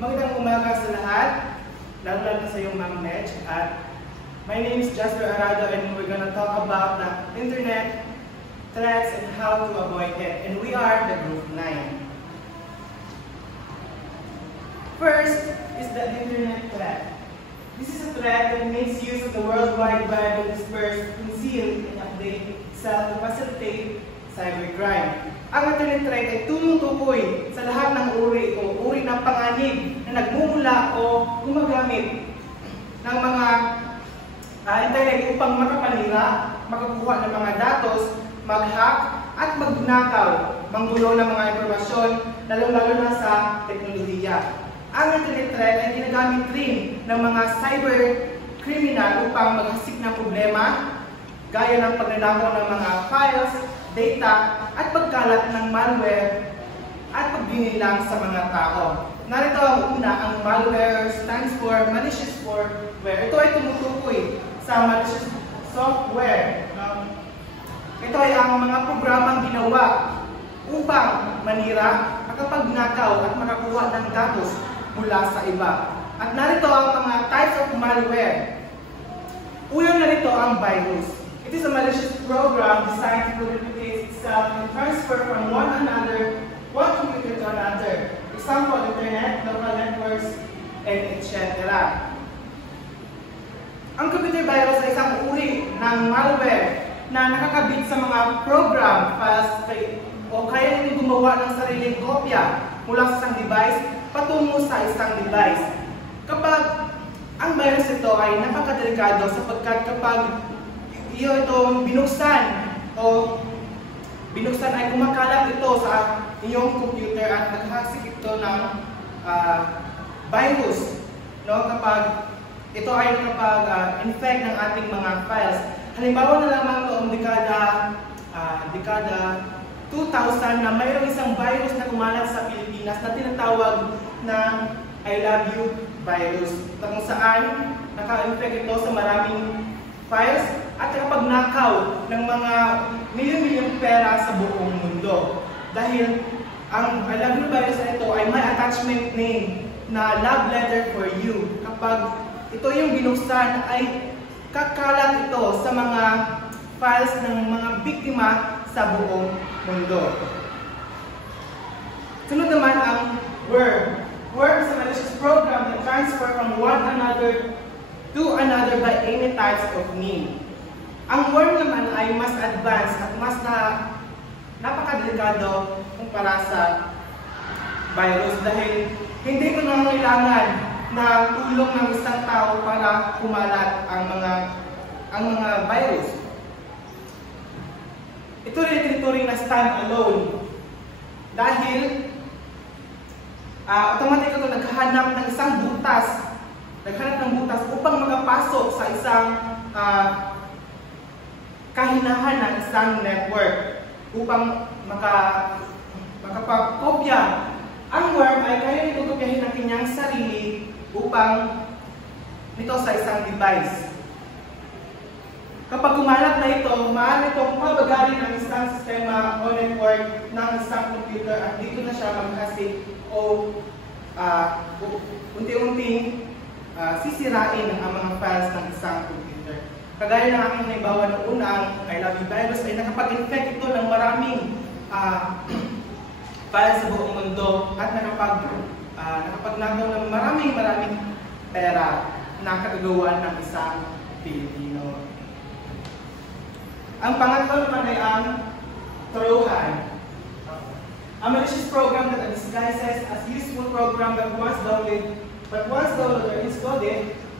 Magandang umaga sa lahat, lalo sa iyong Ma'am Medj. At my name is Jasper Arado and we're gonna talk about the internet threats and how to avoid it. And we are the Group 9. First is the internet threat. This is a threat that makes use of the World Wide Web to disperse, conceal, and update itself to facilitate cybercrime. Ang internet threat ay tumutukoy sa lahat ng uri o uri ng panganib na nagmumula o gumagamit ng mga internet upang makapanira, makakuha ng mga datos, mag-hack at magnakaw, manggulo ng mga impormasyon, lalong-lalo na sa teknolohiya. Ang internet threat ay ginagamit rin ng mga cyber criminal upang maghasik ng problema, gaya ng pagnanakaw ng mga files, data, at pagkalat ng malware at pagbinilang sa mga tao. Narito ang una, ang malware stands for malicious software. Ito ay tumutukoy sa malicious software. Ito ay ang mga programang ginawa upang manira, makapagnakaw at makakuha ng datos mula sa iba. At narito ang mga types of malware. Unang narito ang virus. It is a malicious program designed to replicate itself and transfer from one computer to another. Example, internet, local networks, and etc. Ang computer virus ay isang uri ng malware na nakakabit sa mga program, files, o kaya nito gumawa ng sariling kopya mula sa isang device patungo sa isang device. Kapag ang virus ito ay napakadelikado sapagkat kapag itong binuksan ay kumakalat ito sa iyong computer at naghasik ito ng virus. No? Kapag ito ay infect ng ating mga files. Halimbawa na lamang noong dekada 2000 na mayroong isang virus na kumalat sa Pilipinas na tinatawag na I love you virus. Kung saan naka-infect ito sa maraming files at nakapagnakaw ng mga milyon-milyong pera sa buong mundo. Dahil ang I love you virus na ito ay may attachment name na love letter for you. Kapag ito yung binuksan ay kakalat ito sa mga files ng mga biktima sa buong mundo. Sunod naman ang worm. Worm is a malicious program that transfer from one another to another by any types of means. Ang worm naman ay mas advanced at mas napakadelikado kumpara sa virus dahil hindi ko na kailangan na tulong ng isang tao para kumalat ang mga virus. Ito rin tinuturing na stand-alone dahil automatic ito naghahanap ng isang butas upang makapasok sa isang kahinahan ng isang network upang makapagkopya. Ang worm ay kaya nito kopyahin ang kanyang sarili upang nito sa isang device. Kapag kumalat na ito, maaari itong pabagalin ang isang sistema o network ng isang computer at dito na siya maghasik o unti-unting sisirain ang mga files ng isang computer. Kagaya ng aking naibawa noong una, ang I love you virus ay nakapag-infect ito ng maraming files sa buong mundo at nakapagnakaw ng maraming pera na kagagawan ng isang Pilipino. Ang pangatlo naman ay ang Trojan. A malicious program that disguises as useful program that once downloaded or installed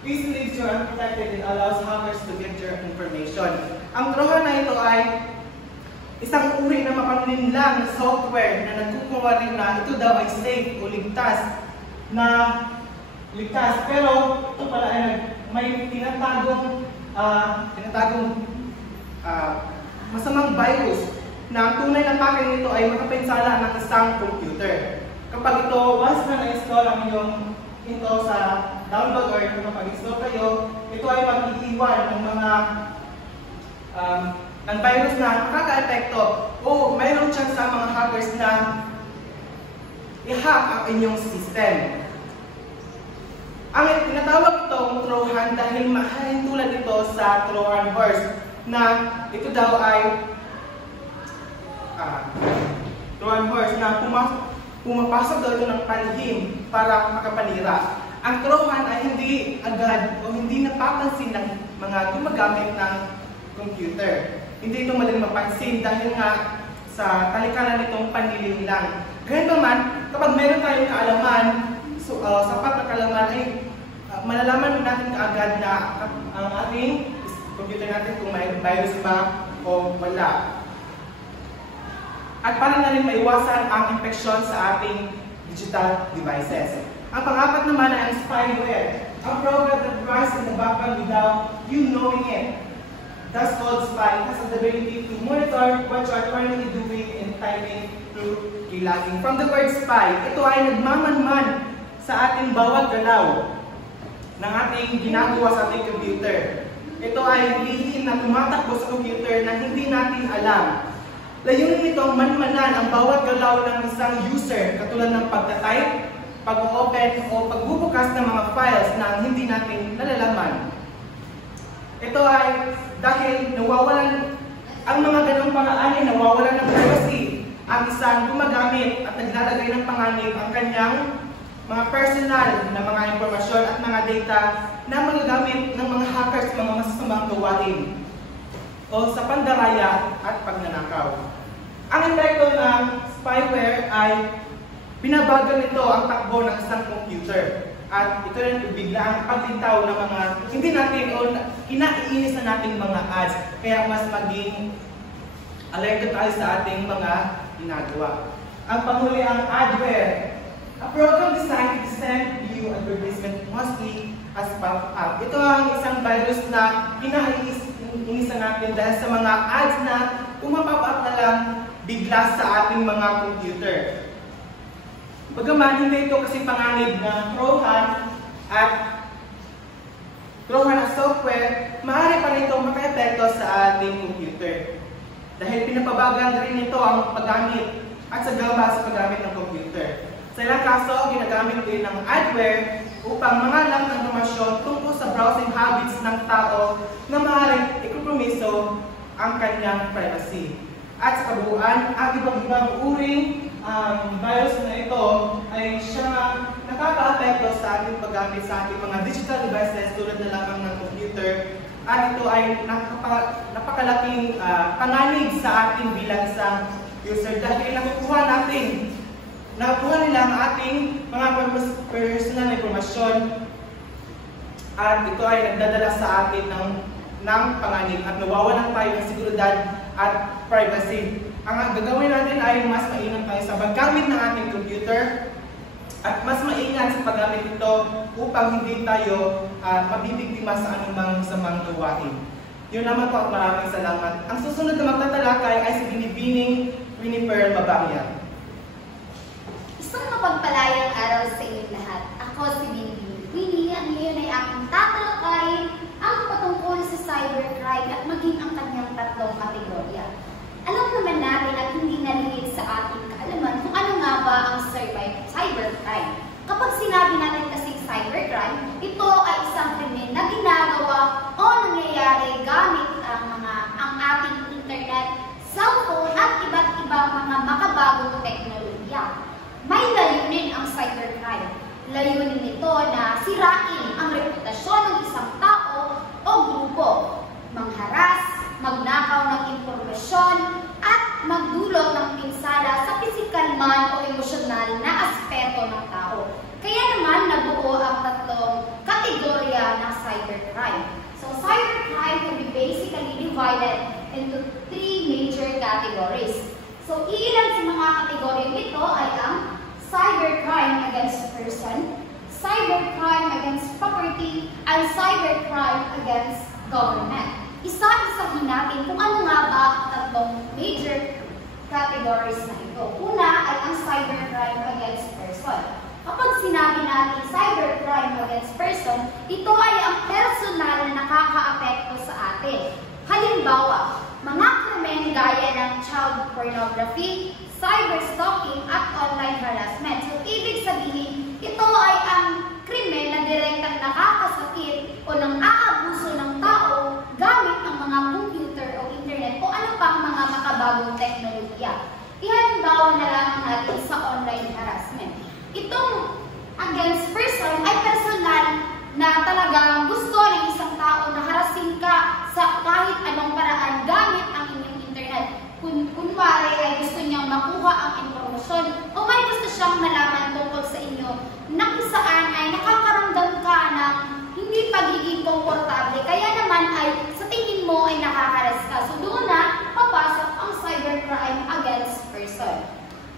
easily leaves you unprotected and allows hackers to get your information. Ang Trojan na ito ay isang uri na mapanlinlang software na nagkukuha rin na ito daw ay safe o ligtas. Pero ito pala ay may tinatagong masamang virus na ang tunay na pake nito ay makapinsala ng isang computer. Kapag ito, once na na-install ang iyong ito sa download or kapag-install kayo, ito ay mag-iiwan ng mga ng virus na makaka-epekto o mayroon chance sa mga hackers na i-hack ang inyong system. Ang tinatawag itong Trojan dahil mahalin tulad ito sa Trojan horse na ito daw ay Trojan horse na pumapasok daw ito ng panhim para makapanira. Ang Trojan ay hindi agad o hindi napapansin ng mga gumagamit ng computer. Hindi ito madaling mapansin dahil nga sa talikaran nitong panlilim lang. Ganyan naman, kapag meron tayong kaalaman, sapat na kaalaman ay malalaman natin kaagad na ang ating computer natin kung may virus ba o wala. At para na rin maiwasan ang infeksyon sa ating digital devices. Ang pang-apat naman ay ang spyware. A program that runs in the background without you knowing it. Thus called spy has the ability to monitor what you are currently doing and typing through keylocking. From the word spy, ito ay nagmamanman sa ating bawat galaw ng ating ginagawa sa ating computer. Ito ay lihim na tumatakbo sa computer na hindi natin alam. Layunin nitong manmanan ang bawat galaw ng isang user katulad ng pagta-type, pag-open o pagbubukas ng mga files na hindi natin nalalaman. Ito ay dahil nawawalan ang mga ganong paraan ay nawawalan ng privacy. Ang isang gumagamit at naglalagay ng panganib ang kanyang mga personal na mga impormasyon at mga data na magagamit ng mga hackers sa mga masasamang gawain o sa pandaraya at pagnanakaw. Ang epekto ng spyware ay binabagal nito ang takbo ng isang computer. At ito rin bigla ang paglitaw ng mga hindi natin o kinaiinis na nating mga ads. Kaya mas maging alerted tayo sa ating mga ginagawa. Ang panghuli ang adware. A program designed to send you advertisement mostly as pop-up. Ito ang isang virus na kinaiinis natin dahil sa mga ads na pumapop up na lang bigla sa ating mga computer. Bagaman hindi ito kasi panganib na Trojan at software, maaari pa rin ito maka-epekto sa ating computer. Dahil pinapabagal rin ito ang paggamit at sagaba sa paggamit ng computer. Sa ilang kaso, ginagamit din ng adware upang mangalang ng impormasyon tungkol sa browsing habits ng tao na maaaring ikompromiso ang kanyang privacy. At sa kabuuan, ang ibang uring virus na ito ay siya nakaka-apekto sa ating paggamit sa ating mga digital devices tulad na lamang ng computer. At ito ay napakalaking panganib sa ating bilang isang user dahil nakukuha nila ang ating mga personal na informasyon at ito ay nagdadala sa atin ng panganib at nawawalan tayo ng seguridad at privacy. Ang gagawin natin ay mas maingat tayo sa paggamit ng ating computer at mas maingat sa paggamit ito upang hindi tayo mabibiktima sa anumang samang gawain. Yun naman po at maraming salamat. Ang susunod na magtatalakay ay si Binibining Winnie Mabangya. Isang mapagpalayang araw sa inyong lahat. Ako si Binibining Winnie at ngayon ay aking tatalakayin ang patungkol sa cybercrime at maging ang kanyang tatlong kategorya. Alam naman natin at hindi nalilid sa ating kaalaman kung ano nga ba ang cybercrime. Kapag sinabi natin kasing cybercrime, ito ay isang krimen na ginagawa o nangyayari gamit ang ating internet, cellphone at iba't ibang mga makabagong teknolohiya. May layunin ang cybercrime. Layunin nito na sirain ang reputasyon ng isang tao o grupo, mangharas, magnakaw ng impormasyon, at magdulot ng pinsala sa pisikal man o emosyonal na aspeto ng tao. Kaya naman nabuo ang tatlong kategorya ng cybercrime. So cybercrime can be basically divided into three major categories. So ilan sa mga kategoryang ito ay ang cybercrime against person, cybercrime against property, and cybercrime against government. Isa-isahin natin kung ano nga ba ang tatlong major categories na ito. Una ay ang cybercrime against person. Kapag sinabi natin cybercrime against person, ito ay ang personal na nakaka-apekto sa atin. Halimbawa, mga krimen gaya ng child pornography, cyberstalking at online harassment. So, ibig sabihin, ito ay ang krimen na direkta Itong against person ay personal na talagang gusto ng isang tao na harassing ka sa kahit anong paraan gamit ang inyong internet. Kunwari ay gusto niyang makuha ang impormasyon o may gusto siyang malaman tungkol sa inyo na kung saan ay nakakaramdam ka ng hindi pagiging komportable. Kaya naman ay sa tingin mo ay nakakaras ka. So doon na papasok ang cybercrime against person.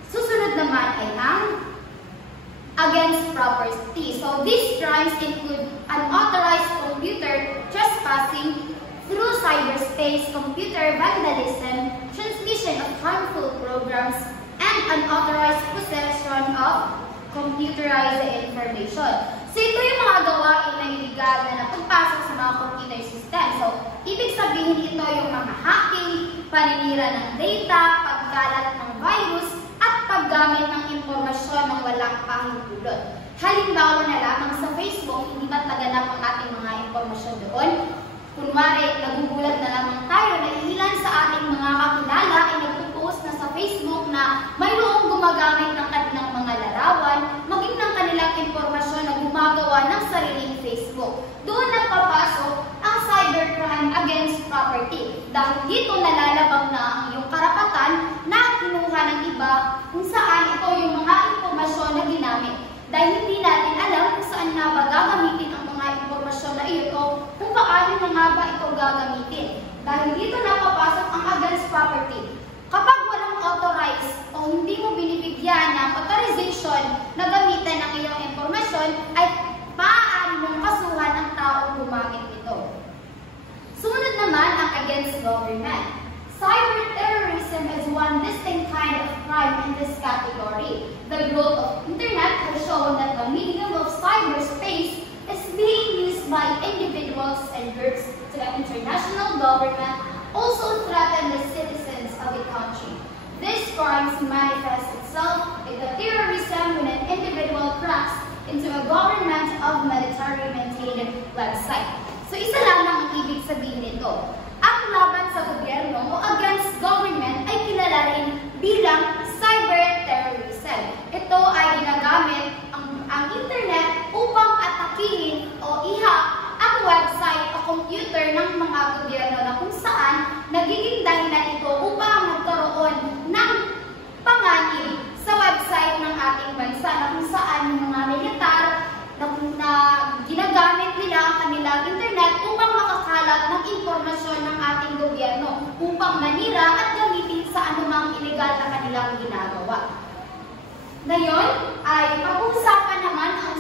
Susunod naman ay ang against property. So these crimes include unauthorized computer trespassing through cyberspace, computer vandalism, transmission of harmful programs, and unauthorized possession of computerized information. So ito yung mga gawain na illegal na napagpasok sa mga computer system. So ibig sabihin ito yung mga hacking, paninira ng data, pagkalat ng virus, at paggamit ng impormasyon ng walang pahintulot. Halimbawa na lamang sa Facebook, hindi ba't naganap ang ating mga impormasyon doon? Kunwari, nagugulat na lamang tayo na ilan sa ating mga kakilala ay nagpo-post na sa Facebook na mayroong gumagamit ng kanilang mga larawan, maging ng kanilang impormasyon na gumagawa ng sariling Facebook. Doon nagpapasok ang cybercrime against property. Dahil dito nalalabag na ang iyong karapatan na kinuha ng iba kung saan ito yung mga impormasyon na ginamit. Dahil hindi natin alam kung saan nga ba gagamitin ang mga impormasyon na ito, kung paano na nga ba ito gagamitin. Dahil dito napapasok ang against property. Kapag walang authorized o hindi mo binibigyan ng authorization na gamitin ang iyong impormasyon, ay maaari mong kasuhan ang taong gumamit nito. Sumunod naman ang against government. Cyberterrorism is one distinct kind of crime in this category. The growth of internet has shown that the medium of cyberspace is being used by individuals and groups to the international government, also threaten the citizens of the country. This crime manifests itself in the terrorism when an individual cracks into a government of military-maintained website. So isa lang ang ibig sabihin nito. Ang laban sa gobyerno o against government ay kilala rin bilang cyberterrorism. Ito ay ginagamit ang internet upang atakihin o i-hack ang website o computer ng mga gobyerno na kung saan nagiging dahilan ito upang magkaroon ng panganib sa website ng ating bansa na kung saan yung mga militar na ginagamit nila ang kanilang internet upang makakalat ng impormasyon ng ating gobyerno upang manira at gamitin sa anumang illegal na kanilang ginagawa. Ngayon ay pag-uusapan naman ang